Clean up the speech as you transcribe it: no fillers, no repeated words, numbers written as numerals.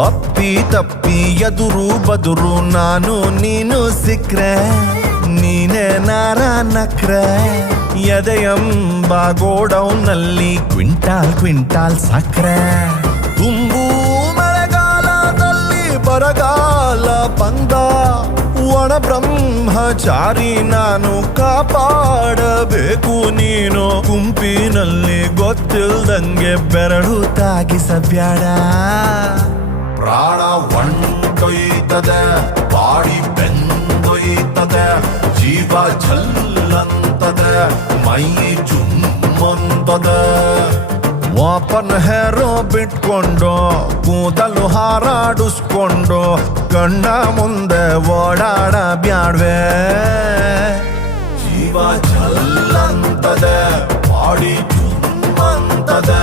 ಅಪ್ಪಿ ತಪ್ಪಿ ಎದುರು ಬದುರು ನಾನು ನೀನು ಸಿಕ್ರೆ ನೀನೇ ನಾರ ನಕ್ರೆ ಎದೆಯಂಬ ಗೋಡೌನ್ನಲ್ಲಿ ಕ್ವಿಂಟಾಲ್ ಕ್ವಿಂಟಾಲ್ ಸಕ್ರೆ ತುಂಬು ಮಳೆಗಾಲದಲ್ಲಿ ಬರಗಾಲ ಬಂದ ಒಣ ಬ್ರಹ್ಮಚಾರಿ ನಾನು ಕಾಪಾಡಬೇಕು ನೀನು ಗುಂಪಿನಲ್ಲಿ ಗೊತ್ತಿಲ್ದಂಗೆ ಬೆರಳು ತಾಗಿಸಬ್ಯಾಡ ಪ್ರಾಣ ಒಂಟೊಯ್ತದೆ ಬಾಡಿ ಬೆಂದೊಯ್ತದೆ ಜೀವ ಝಲ್ಲಂತದೆ ಮೈ ಜುಮ್ಮಂತದೆ ಓಪನ್ ಹೇರೋ ಬಿಟ್ಕೊಂಡು ಕೂದಲು ಹಾರಾಡಿಸ್ಕೊಂಡು ಗಂಡ ಮುಂದೆ ಓಡಾಡ ಬ್ಯಾಡ್ವೆ ಜೀವ ಝಲ್ಲಂತದೆ ಬಾಡಿ ಜುಮ್ಮಂತದೆ